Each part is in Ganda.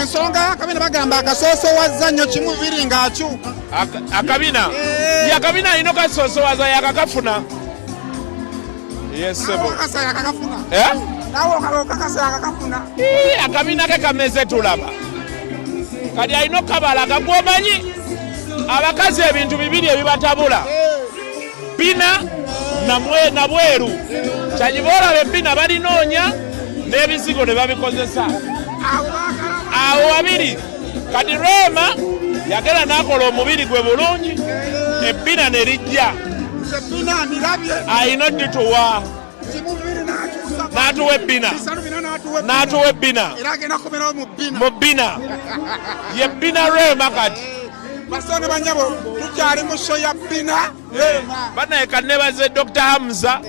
ensonga akabina bagamba akasoosowaza nnyo kimu bibiri ng'akyuka akabina yakabina alina okasoosowaza yakakafuna akabina ke kameze tulaba kati alina okukabala kagwomanyi abakazi ebintu bibiri ebibatabula Biina na bweru kyanyiboolaba Biina balinoonya n'ebizigo ne babikozesa awo wabiri kati Rema yagenda n'akola omubiri gwe bulungi Biina ne lijja ayina oddituwa n'atuwa Biina mu Biina ye Biina Rema kati basone banyabo tukyali mu show ya Biina Rema banaye kannebaze Dr. Hamza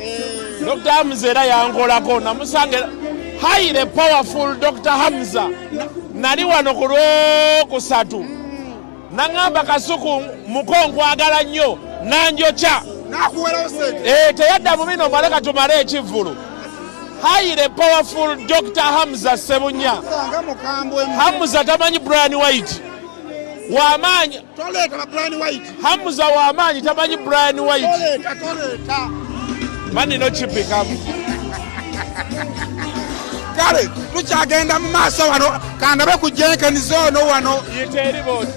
Dr. Hamza era yankolako namusange highly powerful Dr. Hamza nali wano ku Lwokusatu naŋŋamba Kasuku mukonkwagala nnyo nanjokya teyadda mu bino male katumale ekivvulu highly powerful Dr. Hamza Sebunya Hamza tamanyi Brian White wamaanyi Hamza wamaanyi tamanyi Brian White manino kipikamu kale tukyagenda mu maaso wano kandabe ku jenkenizo ono wano yiteeri booti